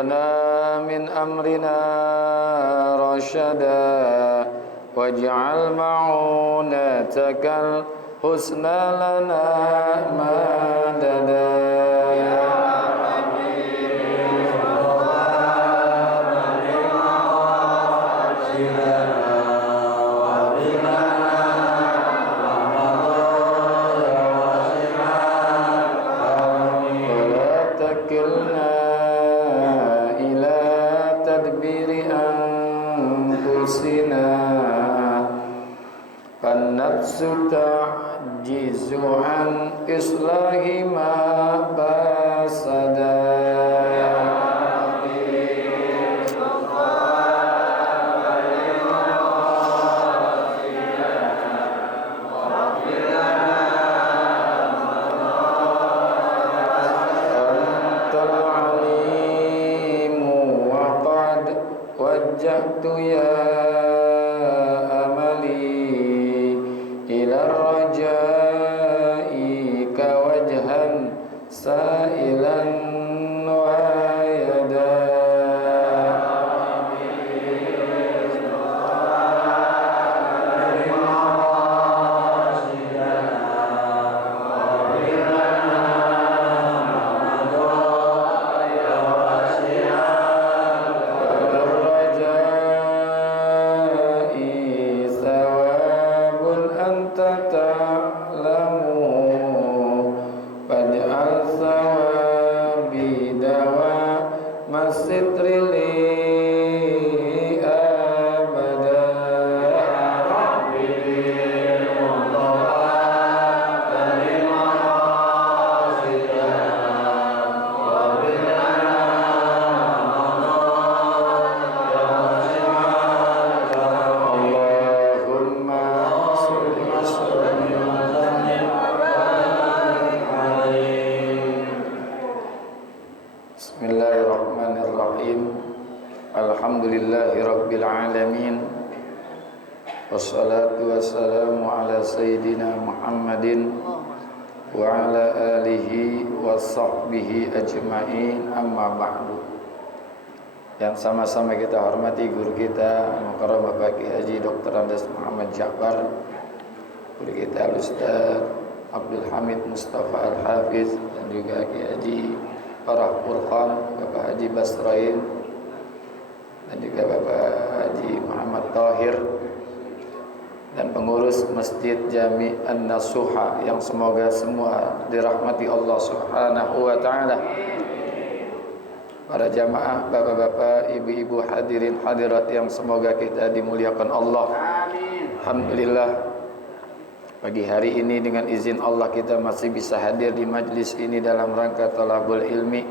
لنا من أمرنا رشدا واجعل معونتك الحسنى لنا مددا فالنفس تعجز عن إصلاح ما فسدا أنت العليم وقد وجهت يا سائلا ويدا الرجاء ثواب أنت تعلمه فاجعل ثوابي دوام الستر لي أبدا يا ربي بالمصطفى كلمة راشدا وبنا اللهم صل وسلم Bismillahirrahmanirrahim. Alhamdulillahi rabbil alamin. Wassalatu wassalamu ala sayyidina Muhammadin wa ala alihi wa sahbihi ajma'in, amma ba'du. Yang sama-sama kita hormati guru kita Al-Mukarram Bapak Kiai Haji Dr. Andes Muhammad Ja'far, guru kita Al-Ustaz Abdul Hamid Mustafa Al-Hafiz, dan juga Kiai Haji Farah Furqan, Bapak Haji Basrain, dan juga Bapak Haji Muhammad Tahir, dan pengurus Masjid Jami' An-Nasuha yang semoga semua dirahmati Allah Subhanahu wa taala. Para jamaah, bapak-bapak, ibu-ibu, hadirin hadirat yang semoga kita dimuliakan Allah. Amin. Alhamdulillah, pagi hari ini dengan izin Allah kita masih bisa hadir di majlis ini dalam rangka thalabul ilmi.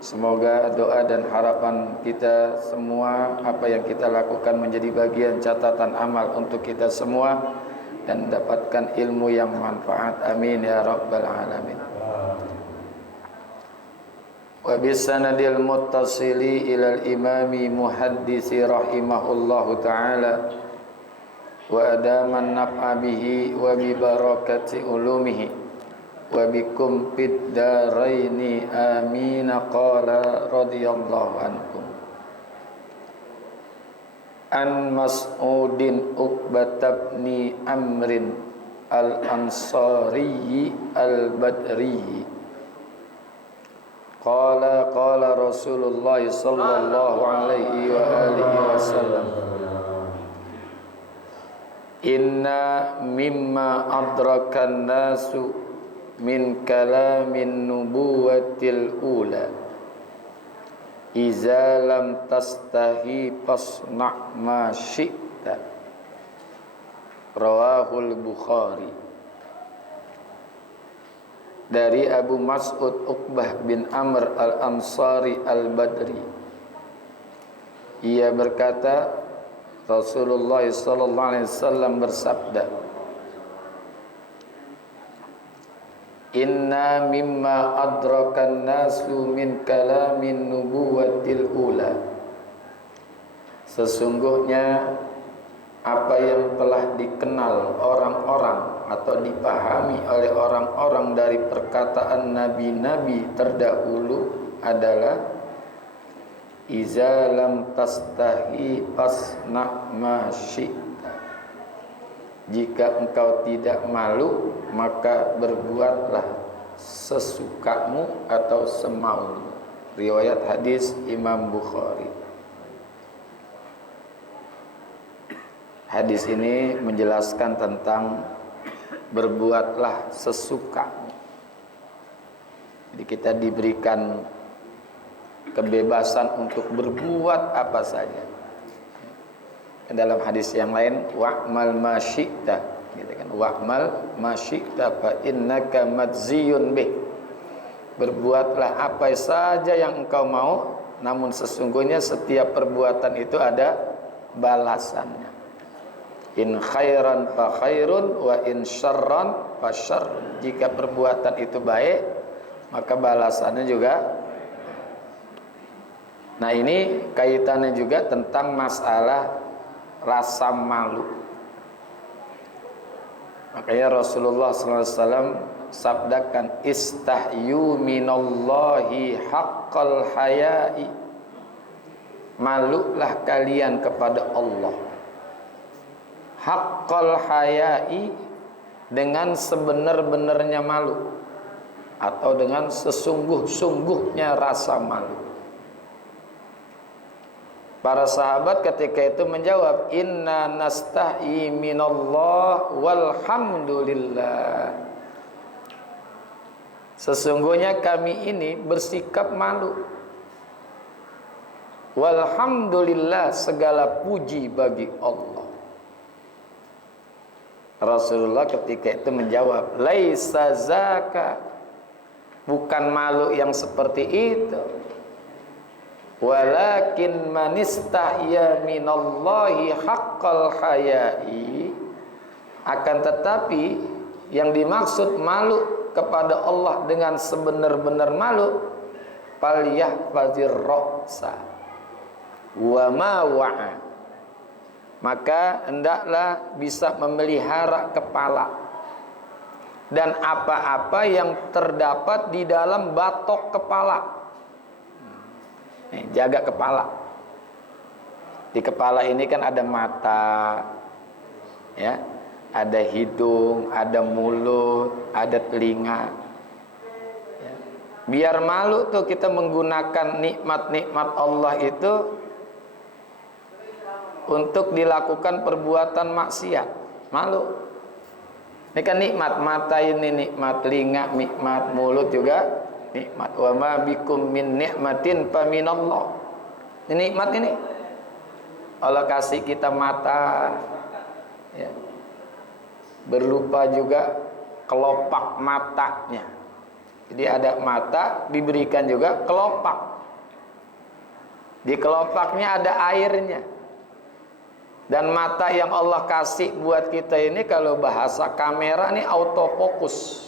Semoga doa dan harapan kita semua, apa yang kita lakukan menjadi bagian catatan amal untuk kita semua dan mendapatkan ilmu yang manfaat. Amin ya rabbal alamin. Wa bisanadil muttasili ilal imami muhaddisi rahimahullahu ta'ala wa adaman naf'a bihi wa bi barakati ulumihi wa bikum fid daraini amin. Qala radhiyallahu ankum an Mas'udin Uqbah bin Amrin al-Ansari al-Badri qala qala Rasulullah sallallahu alaihi wa alihi wasallam inna mimma adrakan nasu min kalamin nubuwatil ula iza lam tastahi fasna' ma syi'ta. Rawahul Bukhari. Dari Abu Mas'ud Uqbah bin Amr al-Ansari al-Badri, ia berkata, Rasulullah sallallahu alaihi wasallam bersabda, inna mimma adrakan nasu min kalamin nubuwatil ula. Sesungguhnya apa yang telah dikenal orang-orang atau dipahami oleh orang-orang dari perkataan nabi-nabi terdahulu adalah Iza lam tastahi fasna ma syi'ta. Jika engkau tidak malu, maka berbuatlah sesukamu atau semaumu. Riwayat hadis Imam Bukhari. Hadis ini menjelaskan tentang berbuatlah sesukamu. Jadi kita diberikan kebebasan untuk berbuat apa saja. Dalam hadis yang lain, wa'mal ma syi'ta, gitu kan, wa'mal ma syi'ta fa innaka madziyun bih. Berbuatlah apa saja yang engkau mau, namun sesungguhnya setiap perbuatan itu ada balasannya. In khairan fa khairun wa in syarran fa syarrun. Jika perbuatan itu baik, maka balasannya juga. Nah, ini kaitannya juga tentang masalah rasa malu. Makanya Rasulullah SAW sabdakan, istahyu minallahi haqqal haya'i. Malulah kalian kepada Allah haqqal haya'i, dengan sebenar-benarnya malu atau dengan sesungguh-sungguhnya rasa malu. Para sahabat ketika itu menjawab, inna nastahi minallah walhamdulillah. Sesungguhnya kami ini bersikap malu. Walhamdulillah, segala puji bagi Allah. Rasulullah ketika itu menjawab, laisa zaka, bukan malu yang seperti itu. Walakin manistahya minallahi haqqal haya'i, akan tetapi yang dimaksud malu kepada Allah dengan sebenar-benar malu, falyahfazir ra'sa wa ma wa'a, maka hendaklah bisa memelihara kepala dan apa-apa yang terdapat di dalam batok kepala. Jaga kepala. Di kepala ini kan ada mata, ya, ada hidung, ada mulut, ada telinga. Ya. Biar malu tuh kita menggunakan nikmat-nikmat Allah itu untuk dilakukan perbuatan maksiat. Malu. Ini kan nikmat, mata ini nikmat, telinga nikmat, mulut juga nikmat. Wa ma bikum min nikmatin fa minallah. Ini nikmat ini. Allah kasih kita mata, ya. Berlupa juga kelopak matanya. Jadi ada mata, diberikan juga kelopak. Di kelopaknya ada airnya. Dan mata yang Allah kasih buat kita ini, kalau bahasa kamera ini autofokus.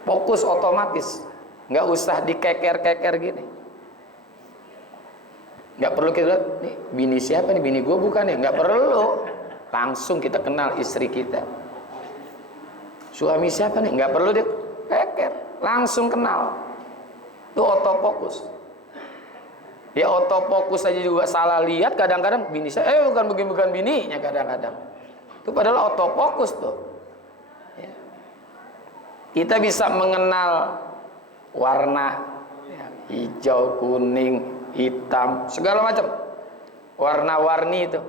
Fokus otomatis, nggak usah dikeker-keker gini. Nggak perlu kita lihat, nih bini siapa nih, bini gue bukan ya, nggak perlu. Langsung kita kenal istri kita. Suami siapa nih, nggak perlu dikeker, langsung kenal. Itu autofokus. Ya autofokus aja juga salah lihat kadang-kadang, bini saya, bukan bininya kadang-kadang. Itu padahal autofokus tuh. Kita bisa mengenal warna, ya, hijau, kuning, hitam, segala macam warna-warni itu,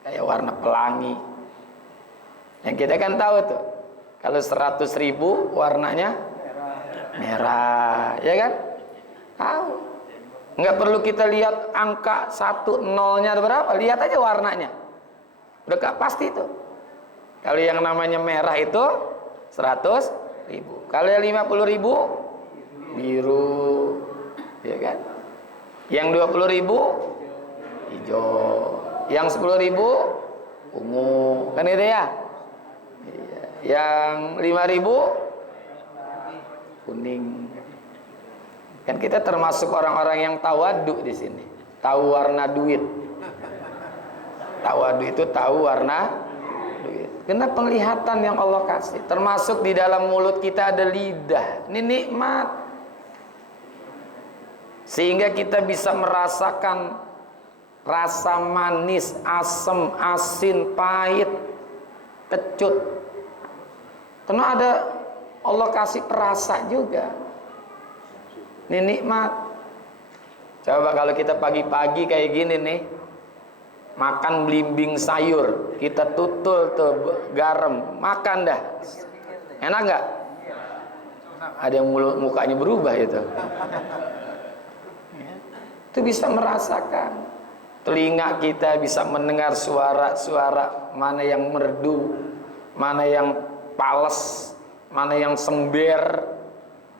kayak warna pelangi. Yang kita kan tahu tuh, kalau 100.000 warnanya merah, ya kan? Tahu. Nggak perlu kita lihat angka 1-0-nya berapa, lihat aja warnanya, udah pasti itu. Kalau yang namanya merah itu 100.000. Kalau 50.000 biru, ya kan? Yang 20.000 hijau, yang 10.000 ungu, kan itu ya? Iya. Yang 5.000 kuning. Kan kita termasuk orang-orang yang tawadhu di sini. Tahu warna duit. Tawadhu itu tahu warna duit. Karena penglihatan yang Allah kasih. Termasuk di dalam mulut kita ada lidah. Ini nikmat. sehingga kita bisa merasakan rasa manis, asam, asin, pahit, kecut. Karena ada Allah kasih perasa juga. Ini nikmat. Coba kalau kita pagi-pagi kayak gini nih, makan belimbing sayur, kita tutul tuh garam, makan dah. Enak nggak? Ada yang mukanya berubah itu. Itu bisa merasakan. Telinga kita bisa mendengar suara-suara mana yang merdu, mana yang pales, mana yang sember.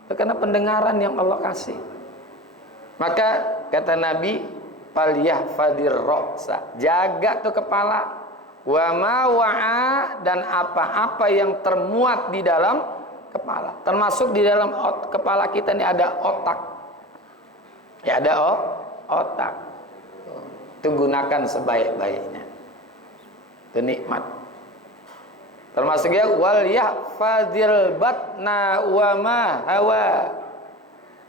Itu karena pendengaran yang Allah kasih. Maka kata Nabi, falyahfadir ra'sa, jaga tuh kepala, wa ma wa'a, dan apa-apa yang termuat di dalam kepala. Termasuk di dalam kepala kita ini ada otak. Ya, ada otak. Itu gunakan sebaik-baiknya. Itu nikmat. Termasuk ya wal yahfazil batna wa ma hawa,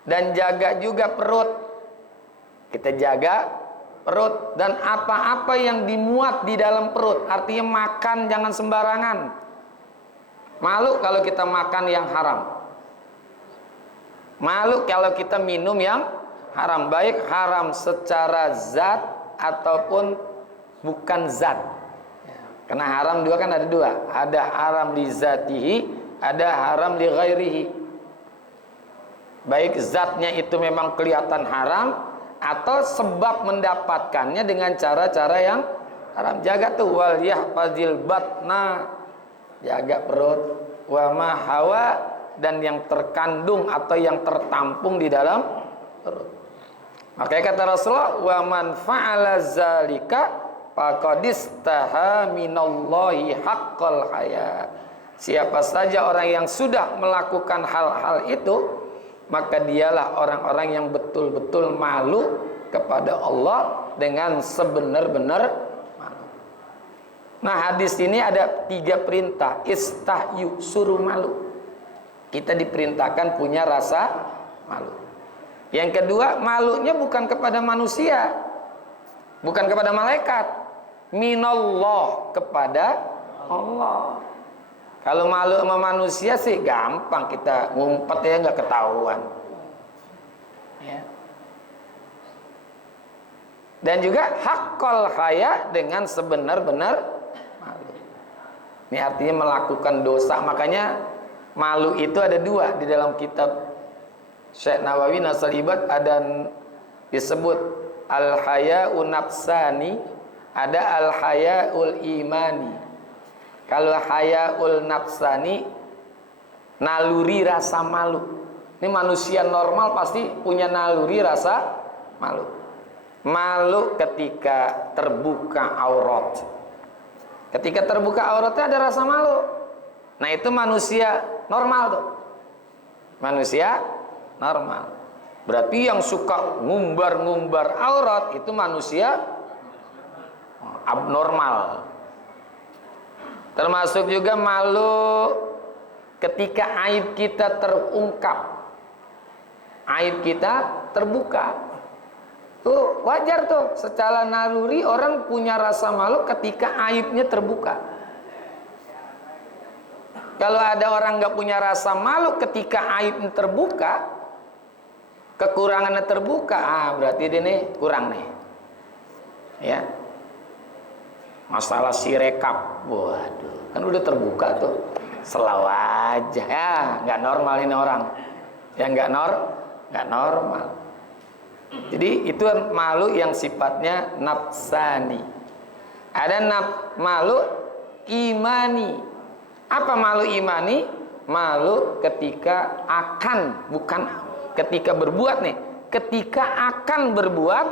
dan jaga juga perut. Kita jaga perut dan apa-apa yang dimuat di dalam perut. Artinya makan jangan sembarangan. Malu kalau kita makan yang haram. Malu kalau kita minum yang haram, baik haram secara zat ataupun bukan zat. Karena haram dua kan ada dua. Ada haram li zatihi, ada haram li ghairihi. Baik zatnya itu memang kelihatan haram, atau sebab mendapatkannya dengan cara-cara yang haram. Jaga tuh wal yahfazil batna, jaga perut, wa ma hawa, dan yang terkandung atau yang tertampung di dalam perut. Makanya kata Rasulullah, wa man fa'ala zalika faqad istaha minallahi haqqal haya. Siapa saja orang yang sudah melakukan hal-hal itu, maka dialah orang-orang yang betul-betul malu kepada Allah dengan sebenar-benar malu. Nah, hadis ini ada 3 perintah. Istahyu, suruh malu. Kita diperintahkan punya rasa malu. Yang kedua, malunya bukan kepada manusia, bukan kepada malaikat, minallah, kepada Allah. Kalau malu sama manusia sih gampang, kita ngumpet ya nggak ketahuan. Ya. Dan juga haqqal haya, dengan sebenar-benar malu. Ini artinya melakukan dosa. Makanya malu itu ada 2 di dalam kitab Syekh Nawawi Nasal Ibad, ada disebut al-haya'u nafsani, ada al-haya'ul imani. Kalau hayaul nafsani, naluri rasa malu. Ini manusia normal pasti punya naluri rasa malu. Malu ketika terbuka aurat. Ketika terbuka auratnya ada rasa malu. Nah, itu manusia normal tuh. Manusia normal. Berarti yang suka ngumbar-ngumbar aurat itu manusia abnormal. Termasuk juga malu ketika aib kita terungkap, aib kita terbuka. Tuh wajar tuh, secara naluri orang punya rasa malu ketika aibnya terbuka. Kalau ada orang nggak punya rasa malu ketika aibnya terbuka, kekurangannya terbuka, berarti dia nih kurang nih, ya. Masalah sirekap, waduh, kan udah terbuka tuh, selalu aja, ya nggak normal ini orang, ya nggak normal. Jadi itu malu yang sifatnya nafsani. Ada malu imani. Apa malu imani? Malu ketika akan, bukan ketika berbuat nih, ketika akan berbuat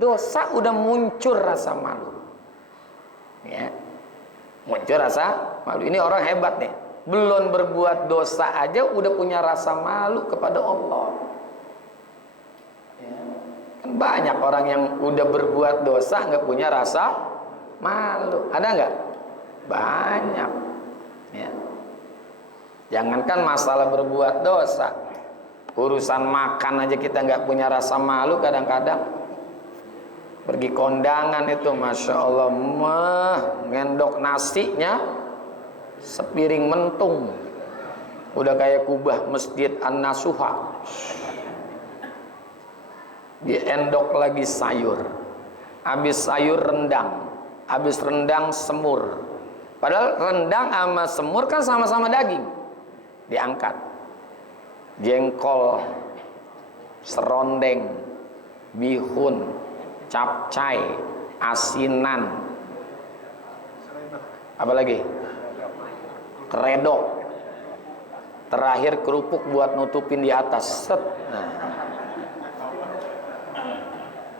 dosa udah muncul rasa malu. Ya, muncul rasa malu. Ini orang hebat nih, belum berbuat dosa aja udah punya rasa malu kepada Allah. Ya. Kan banyak orang yang udah berbuat dosa nggak punya rasa malu. Ada nggak? Banyak. Ya. Jangankan masalah berbuat dosa, Urusan makan aja kita nggak punya rasa malu kadang-kadang. Pergi kondangan itu, masya Allah, ngendok nasinya sepiring mentung, udah kayak kubah masjid An-Nasuha. Diendok lagi sayur, habis sayur rendang, habis rendang semur. Padahal rendang sama semur kan sama-sama daging. Diangkat jengkol, serondeng, bihun, capcay, asinan, apa lagi? Keredok. Terakhir kerupuk buat nutupin di atas. Set. Nah.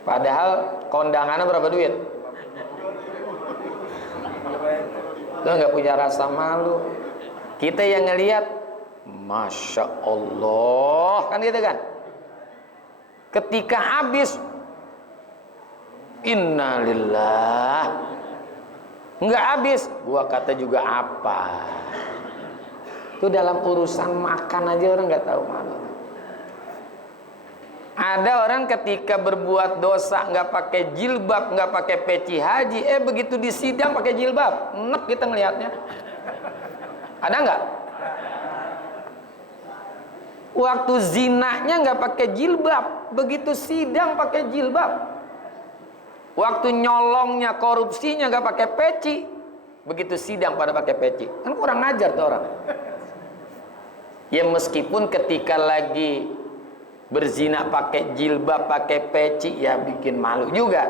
Padahal kondangannya berapa duit? Lo nggak punya rasa malu. Kita yang ngelihat, masya Allah, kan gitu kan? Ketika habis, innalillah, nggak habis, gua kata juga apa? Itu dalam urusan makan aja orang nggak tahu malu. Ada orang ketika berbuat dosa nggak pakai jilbab, nggak pakai peci haji, begitu di sidang pakai jilbab, enak kita ngelihatnya. Ada nggak? Waktu zinanya nggak pakai jilbab, begitu sidang pakai jilbab. Waktu nyolongnya, korupsinya nggak pakai peci, begitu sidang pada pakai peci. Kan kurang ajar tuh orang. Ya meskipun ketika lagi berzina pakai jilbab, pakai peci, ya bikin malu juga.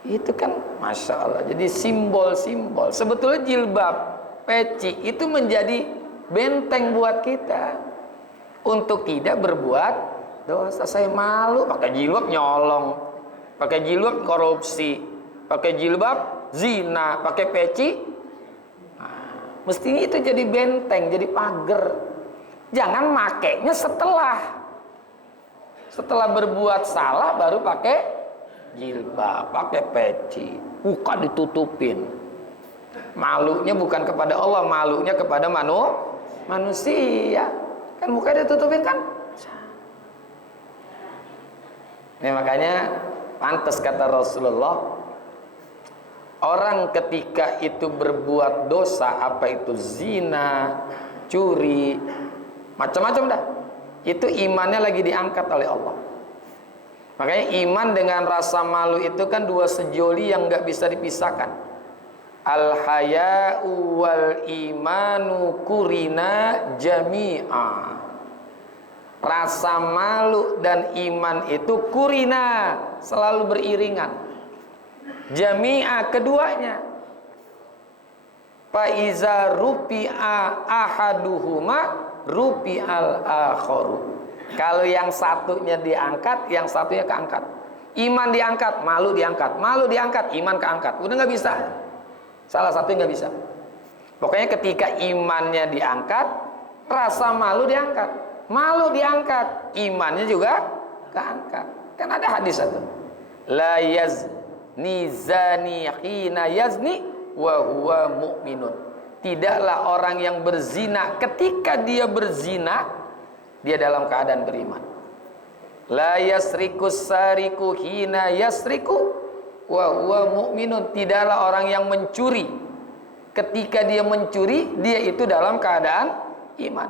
Itu kan masya Allah. Jadi simbol-simbol. Sebetulnya jilbab, peci itu menjadi benteng buat kita untuk tidak berbuat dosa. Saya malu pakai jilbab nyolong, pakai jilbab korupsi, pakai jilbab zina, pakai peci. Nah, mestinya itu jadi benteng, jadi pagar. Jangan makainya setelah berbuat salah baru pakai jilbab, pakai peci, muka ditutupin. Malunya bukan kepada Allah, malunya kepada manusia. Kan muka ditutupin kan? Ini makanya pantas kata Rasulullah, orang ketika itu berbuat dosa, apa itu zina, curi, macam-macam dah, itu imannya lagi diangkat oleh Allah. Makanya iman dengan rasa malu itu kan dua sejoli yang nggak bisa dipisahkan. Al-haya'u wal imanu kurina jami'a. Rasa malu dan iman itu kurina, selalu beriringan. Jami'a, keduanya. Fa iza rupi'a ahaduhuma rupi'al akharu. Kalau yang satunya diangkat, yang satunya keangkat. Iman diangkat, malu diangkat, malu diangkat, iman keangkat. Udah nggak bisa. Salah satu nggak bisa. Pokoknya ketika imannya diangkat, rasa malu diangkat, malu diangkat, imannya juga keangkat. Kan ada hadis itu. La yazni zani hina yazni wa huwa mu'minun. Tidaklah orang yang berzina ketika dia berzina, dia dalam keadaan beriman. La yasriku sariku hina yasriku wa huwa mu'minun. Tidaklah orang yang mencuri ketika dia mencuri, dia itu dalam keadaan iman.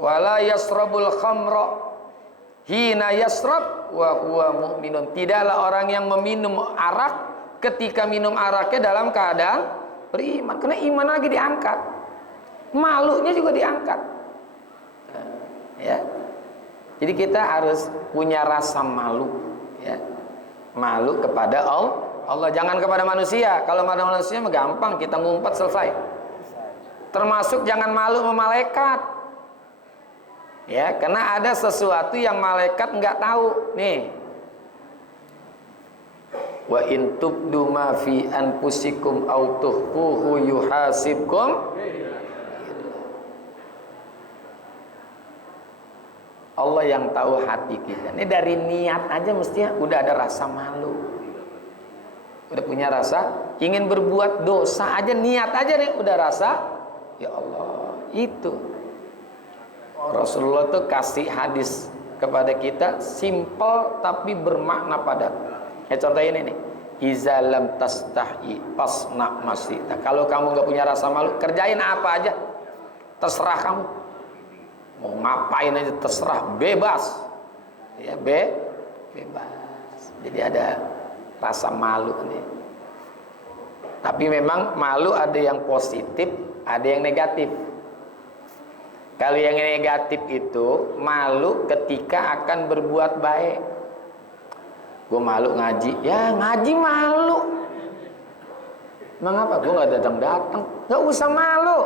Wala yasrabul khamra hina yasrab wa huwa mu'minun. Tidaklah orang yang meminum arak ketika minum araknya dalam keadaan beriman. Karena iman lagi diangkat, malunya juga diangkat. Ya, jadi kita harus punya rasa malu, ya, malu kepada Allah, jangan kepada manusia. Kalau pada manusia mah gampang, kita ngumpet selesai. Termasuk jangan malu sama malaikat, ya, karena ada sesuatu yang malaikat nggak tahu. Nih, wa in tubdu ma fi anfusikum aw tukhfuhu yuhasibkum. Allah yang tahu hati kita. Ini dari niat aja mestinya udah ada rasa malu. Udah punya rasa ingin berbuat dosa aja, niat aja nih udah rasa, ya Allah, itu. Rasulullah tuh kasih hadis kepada kita simple tapi bermakna padat. Contoh ini nih, iza lam tastahi fasna masita. Kalau kamu nggak punya rasa malu, kerjain apa aja, terserah kamu. Mau ngapain aja terserah, bebas. Ya bebas. Jadi ada rasa malu nih. Tapi memang malu ada yang positif, ada yang negatif. Kalau yang negatif itu malu ketika akan berbuat baik. Gue malu ngaji, ya ngaji malu. Mengapa? Gue nggak datang, nggak usah malu.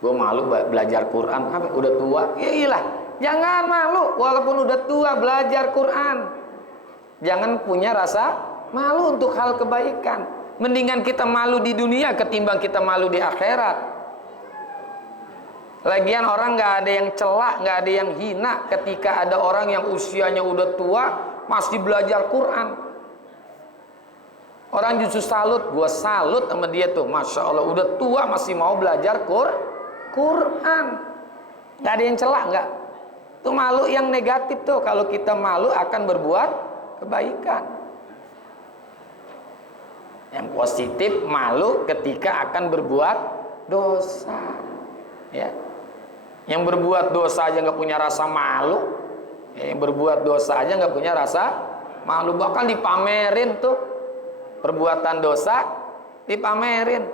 Gue malu belajar Quran, apa? Udah tua, ya iyalah. Jangan malu, walaupun udah tua belajar Quran. Jangan punya rasa malu untuk hal kebaikan. Mendingan kita malu di dunia ketimbang kita malu di akhirat. Lagian orang nggak ada yang celak, nggak ada yang hina ketika ada orang yang usianya udah tua masih belajar Quran. Orang justru salut, gue salut sama dia tuh, masya Allah udah tua masih mau belajar Quran. Nggak ada yang celak nggak? Itu malu yang negatif tuh. Kalau kita malu akan berbuat kebaikan. Yang positif malu ketika akan berbuat dosa. Ya. Yang berbuat dosa aja nggak punya rasa malu, yang berbuat dosa aja nggak punya rasa malu, bahkan dipamerin tuh perbuatan dosa, dipamerin.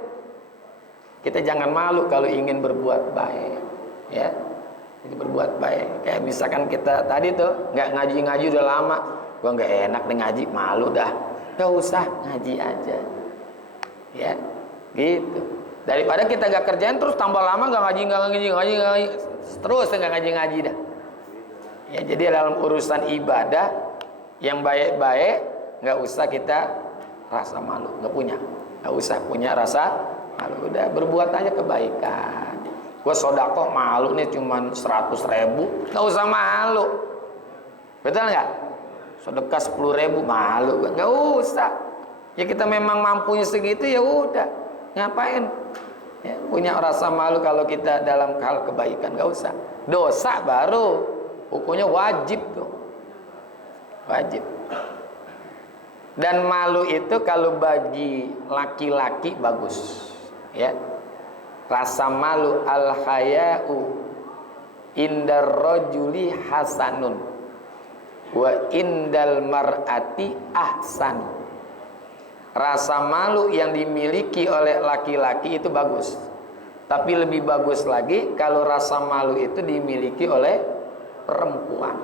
Kita jangan malu kalau ingin berbuat baik, ya. Jadi berbuat baik. Kayak misalkan kita tadi tuh nggak ngaji udah lama, gua nggak enak nih ngaji, malu dah, nggak usah ngaji aja, ya, gitu. Daripada kita gak kerjain terus tambah lama gak ngaji terus gak ngaji dah. Ya, jadi dalam urusan ibadah yang baik-baik gak usah kita rasa malu, gak usah punya rasa malu. Udah berbuat aja kebaikan. Gue sodako malu nih cuman 100.000, gak usah malu. Betul gak? Sedekah 10.000 malu, gak usah. Ya kita memang mampunya segitu ya udah. Ngapain? Ya, punya rasa malu kalau kita dalam hal kebaikan, gak usah. Dosa baru hukumnya wajib tuh, wajib. Dan malu itu kalau bagi laki-laki bagus, ya. Rasa malu al-haya'u indar rajuli hasanun wa indal mar'ati ahsan. Rasa malu yang dimiliki oleh laki-laki itu bagus. Tapi lebih bagus lagi kalau rasa malu itu dimiliki oleh perempuan.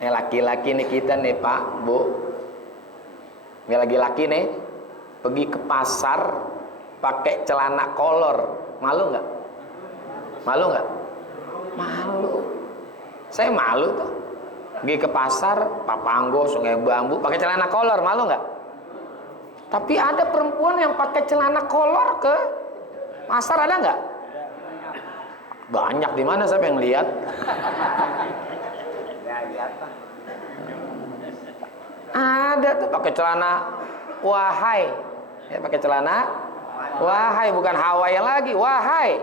Ini laki-laki nih kita nih Pak, Bu. Ini laki-laki nih pergi ke pasar pakai celana kolor, malu nggak? Malu nggak? Malu. Saya malu tuh. Pergi ke pasar, Papanggo, Sungai Bambu, pakai celana kolor, malu nggak? Tapi ada perempuan yang pakai celana kolor ke pasar, ada nggak? Banyak. Di mana saya yang lihat? Ada tuh pakai celana wahai, ya pakai celana wahai, bukan Hawaii lagi, wahai.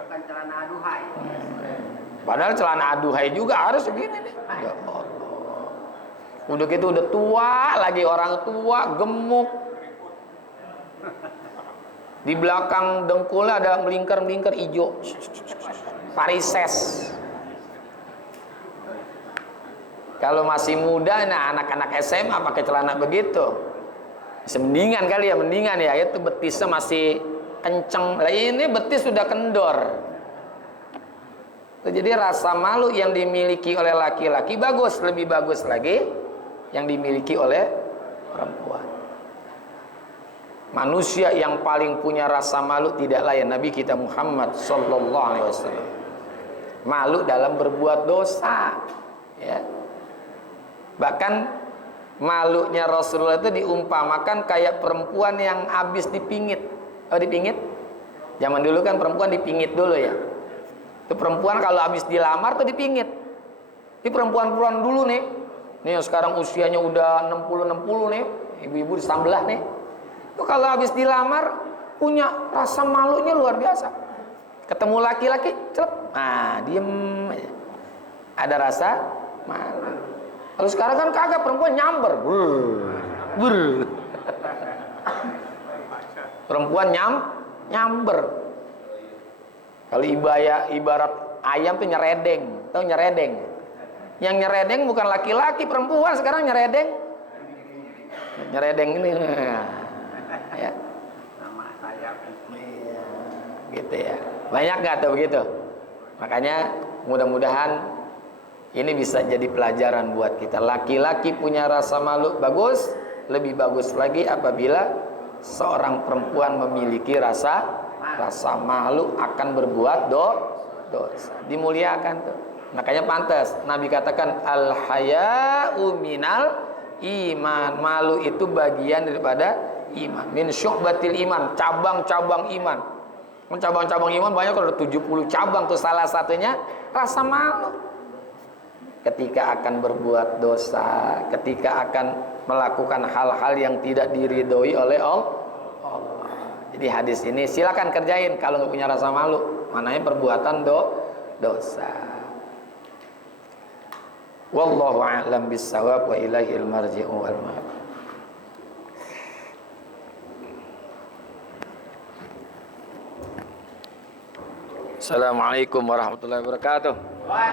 Bukan celana aduhai. Padahal celana aduhai juga harus begini nih. Ya Allah. Udah gitu udah tua lagi, orang tua gemuk. Di belakang dengkulnya ada melingkar-melingkar hijau. Varises. Kalau masih muda, nah anak-anak SMA pakai celana begitu. Mendingan kali ya, mendingan ya. Itu betisnya masih kenceng. Lah ini betis sudah kendor. Jadi rasa malu yang dimiliki oleh laki-laki bagus, lebih bagus lagi yang dimiliki oleh perempuan. Manusia yang paling punya rasa malu tidak lain Nabi kita Muhammad sallallahu alaihi wasallam. Malu dalam berbuat dosa, ya. Bahkan malunya Rasulullah itu diumpamakan kayak perempuan yang habis dipingit. Oh, dipingit? Zaman dulu kan perempuan dipingit dulu ya. Itu perempuan kalau habis dilamar tuh dipingit. Ini perempuan-perempuan dulu nih. Nih yang sekarang usianya udah 60 nih, ibu-ibu di sebelah nih. Itu kalau habis dilamar punya rasa malunya luar biasa. Ketemu laki-laki, celep, diem aja. Ada rasa malu. Kalau sekarang kan kagak, perempuan nyamber. Brr. Perempuan nyamber. Kalau ibarat ayam tuh nyeredeng. Tahu nyeredeng? Yang nyeredeng bukan laki-laki, perempuan sekarang nyeredeng. Nyeredeng ini. Ya. Nama saya Iya, gitu ya. Banyak nggak tuh begitu? Makanya mudah-mudahan ini bisa jadi pelajaran buat kita. Laki-laki punya rasa malu bagus, lebih bagus lagi apabila seorang perempuan memiliki rasa malu akan berbuat dosa. Dimuliakan tuh. Makanya pantas Nabi katakan al-haya'u minal iman. Malu itu bagian daripada iman. Min syu'batil iman, cabang-cabang iman. Cabang-cabang iman banyak, kalau ada 70 cabang tuh, salah satunya rasa malu. Ketika akan berbuat dosa, ketika akan melakukan hal-hal yang tidak diridhoi oleh Allah. Jadi hadis ini silakan kerjain kalau nggak punya rasa malu. Mananya perbuatan dosa. Wallahu a'lam bissawab wa ilaihil marji'u wal ma'ab. Assalamualaikum warahmatullahi wabarakatuh.